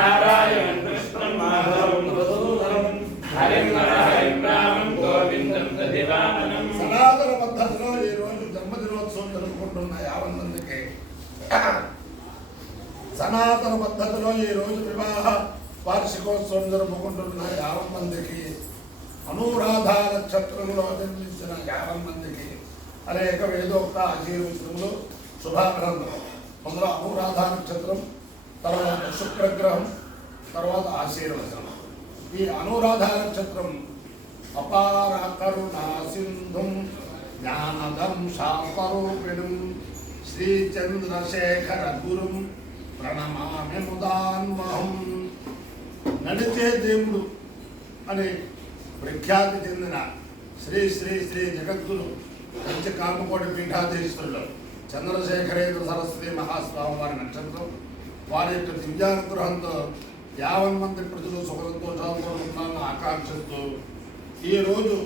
नारायणं कृष्णं माधवं मधुसूदनं हरिं हरिं रामं गोविन्दं दधिवामनं సనాతన పద్ధతిలో ఈ రోజు జన్మదినోత్సవం జరుపుకుంటున్న 50 మందికి సనాతన పద్ధతిలో ఈ రోజు వివాహ వార్షికోత్సవం జరుపుకుంటున్న 50 మందికి అనురాధ నక్షత్రంలో జన్మించిన 50 మందికి అనేక వేదోక్త ఆశీర్వచనములు శుభాగ్రహములు. అందులో అనురాధ నక్షత్రం, తర్వాత శుక్రగ్రహం, తర్వాత ఆశీర్వచనం. ఈ అనురాధ నక్షత్రం అపార కరుణా సింధుం జ్ఞానదం శాపరూపిణం శ్రీచంద్రశేఖర గురుం ప్రణమామి ముదాన్వహం. నడిచే దేవుడు అని ప్రఖ్యాతి చెందిన శ్రీ శ్రీ శ్రీ జగద్గురు పంచకామకోటి పీఠాధీశ్వరులు చంద్రశేఖరేంద్ర సరస్వతి మహాస్వామి వారి నక్షత్రం. వారి యొక్క దివ్యానుగ్రహంతో 50 మంది ప్రజలు సుఖ సంతోషాలతో ఉండాలని ఆకాంక్షిస్తూ ఈరోజు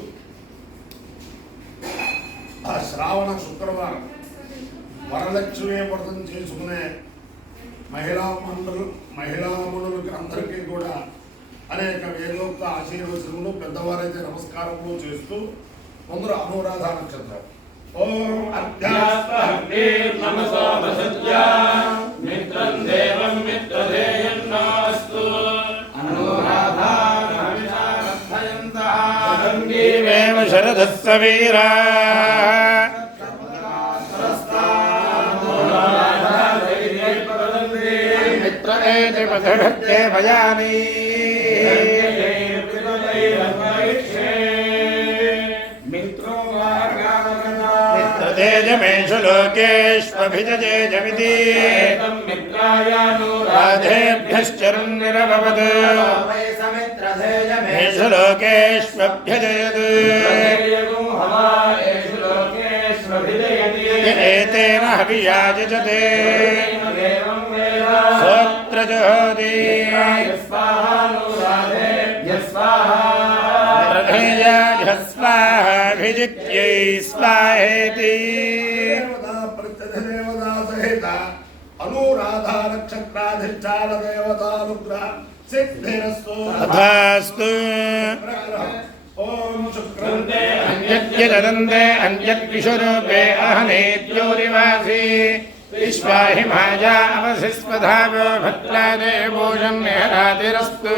ఆ శ్రావణ శుక్రవారం వరలక్ష్మీ వ్రతం చేసుకునే మహిళామణులకి అందరికీ కూడా అనేక వేదోక్త ఆశీర్వచనములు, పెద్దవారైతే నమస్కారములు చేస్తూ కొందరు అనురాధ నక్షత్రం. ఓం నమసో వసత్యా మిత్రం దేవం మిత్రధేయం నమస్తు అనురాధారభిషారద్ధయంతః శరదస్స వీరా మిత్రయేతి పదభక్తే భయాని तेजमेषु लोकेष्वभिजजेजमिति राधेभ्यश्चरुन्निरभवत् मेषु लोकेष्वभ्यजयत् एतेन हवियाजते सोत्रजहोति स्वाहाभिजित्यै स्वाहेति. देवता सहित अनुराधा नक्षत्राधिष्ठान देवतानुग्रह सिद्धिरस्तु तथास्तु. ओम शुक्रन्ते अन्यद्यदन्ते अन्यद्विषुरूपे अहनेत्योरिवासि विश्वाहि माया अवसिस्वधावो भद्रादेवोषं निहरातिरस्तु.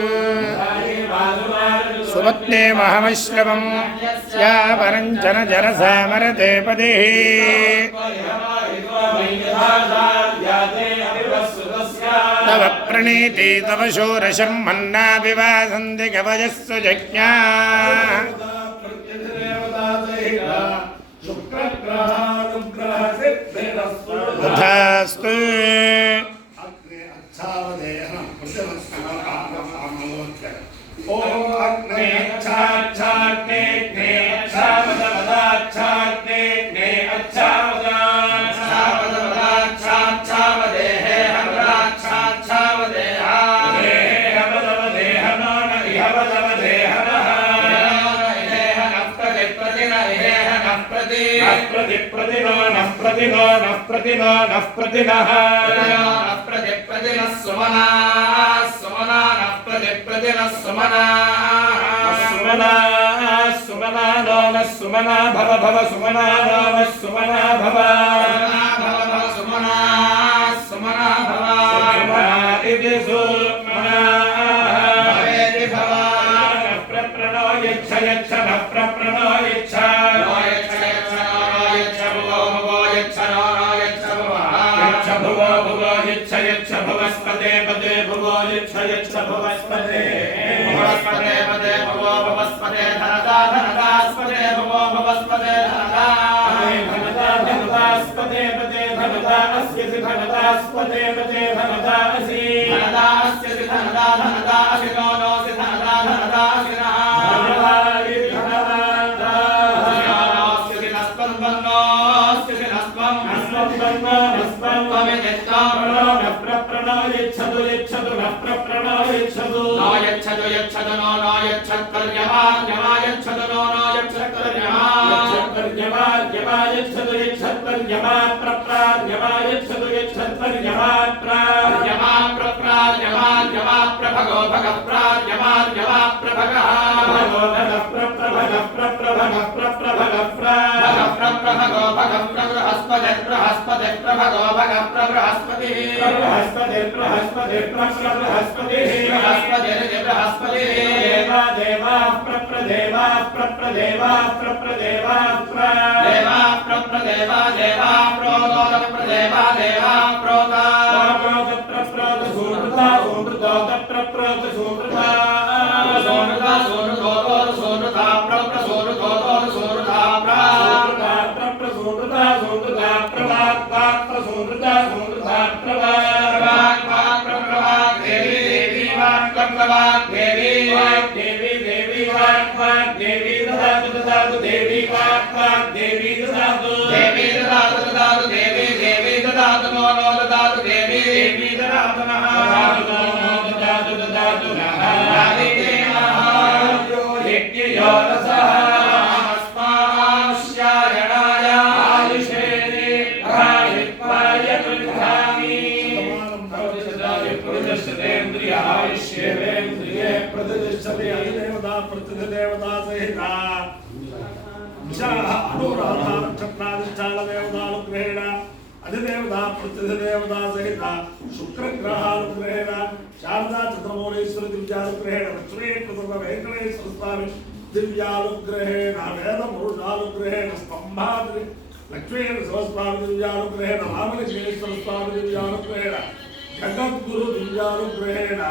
सुपत्ने महमश्रवं यावरञ्जन जरसामरते पदिः तव प्रणीति तव शूरशं मन्ना विवासन्ति कवयस्सु जज्ञाः. तथास्तु. ओम अग्ने अच्छाच्छाग्ने ग्ने अच्छावदवदाच्छाग्ने ग्ने अच्छावदाच्छावदेहे हवदाच्छावदेहा देहे हवदवदेहनो न इहवदवदेहनः इहेह नःप्रतिप्रतिन इहेह नःप्रतिप्रतिनो नःप्रतिनो नःप्रतिनो नःप्रतिनः नःप्रतिप्रतिनः सुमना सुमना नःप्रतिप्रतिनः सुमना सुमना सुमना नो नः सुमना भव भव सुमना नो नः सुमना भव भव सुमना सुमना भव सुमना इति सुमना भवेति भव नः प्रप्रणो यच्छ यच्छ नः प्रप्रणो यच्छ नो यच्छ यच्छ नो यच्छ भुवो भुवो यच्छ नो यच्छ भुवः यच्छ भुवो भुवो यच्छ यच्छ भुवस्पते पदे भुवो यच्छ यच्छ भुवस्पते भुवस्पते पदे भुवो भुवस्पते धनदा धनदास्पते भुवो भुवस्पते धनदा धनदा धनदास्पते पदे धनदा अस्यसि धनदास्पते पदे धनदा असि धनदा अस्यसि धनदा धनदा असि नो नोऽसि धनदा धनदा असि नः धनदा इति धनदा अस्यसि नस्त्वं वन्नोऽस्यसि नस्त्वं नस्त्वं वन्नो नस्त्वं त्वमित्यत्वं नः प्रप्रणो यच्छतु यच्छतु नः प्रप्रणो यच्छतु नो यच्छतु यच्छतु नो नो यच्छत्कर्यमा यच्छतु नो नो यच्छत्कर्यमा यच्छत्कर्यमा यच्छतु यच्छत्कर्यमा प्रप्रार्यमा यच्छतु यच्छत्कर्यमा प्रार्यमा प्रप्रार्यमा यमार्यमाप्रभगो भगप्रार्यमार्यमाप्रभगः भगप्रभगो भगप्रबृहस्पतिर्प्रभगो भगप्रबृहस्पतिः देवा प्रप्रदेवा प्रोदोत प्रदेवा देवा प्रोदा प्रतिदेवता सहित अनुराधा नक्षत्राधिष्ठान देवतानुग्रहेण अधिदेवता प्रतिदेवता सहित शुक्रग्रहानुग्रहेण शारदा चंद्रमौलेश्वरी दिव्यानुग्रहेण लक्ष्मी प्रसन्न वेंकटेश्वर स्वामी दिव्यानुग्रहेण वेद पुरुषानुग्रहेण स्तंभाद्रि लक्ष्मी सरस्वामी दिव्यानुग्रहेण रामलिंगेश्वर स्वामी दिव्यानुग्रहेण जगद्गुरु दिव्यानुग्रहेण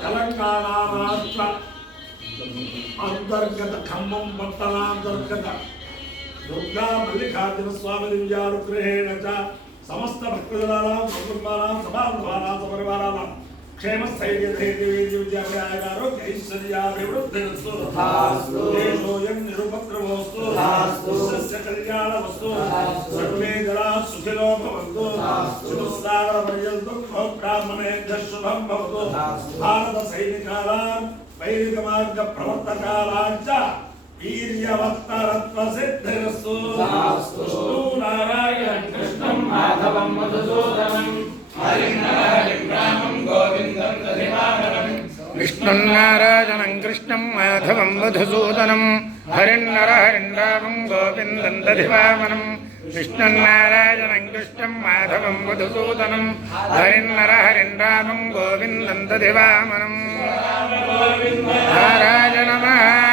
तेलंगाणा राष्ट्र अंतर्गत खम्मम पट्टनांतर्गत दुर्गा मल्लिकार्जुन स्वामी दिव्यानुग्रहेण च समस्त भक्तजनानां कुटुंबानां समाजवानां परिवाराणां क्षेमस्थैर्य धैर्य विद्याभ्यागारोग्य ऐश्वर्याभिवृद्धिरस्तु तथास्तु देशोऽयं निरुपद्रवोऽस्तु तथास्तु सस्य कल्याणमस्तु सर्वे जनाः सुखिनो भवन्तु चतुस्सागरपर्यन्तं ब्राह्मणेभ्यः शुभं भवतु भारतसैनिकानां वैदिकमार्ग प्रवर्तकानाञ्च वीर्यवत्तरत्व सिद्धिरस्तु नारायण कृष्णं माधवं मधुसूदनं हरिं रामं गोविन्दं दधिवाहनं विष्णुन्नारायणं कृष्णं माधवं मधुसूदनं हरिं रामं गोविन्दं दधिवामनं विष्णुन्नारायणं कृष्णं माधवं मधुसूदनं हरिं रामं गोविन्दं दधिवामनं नारायण नमः।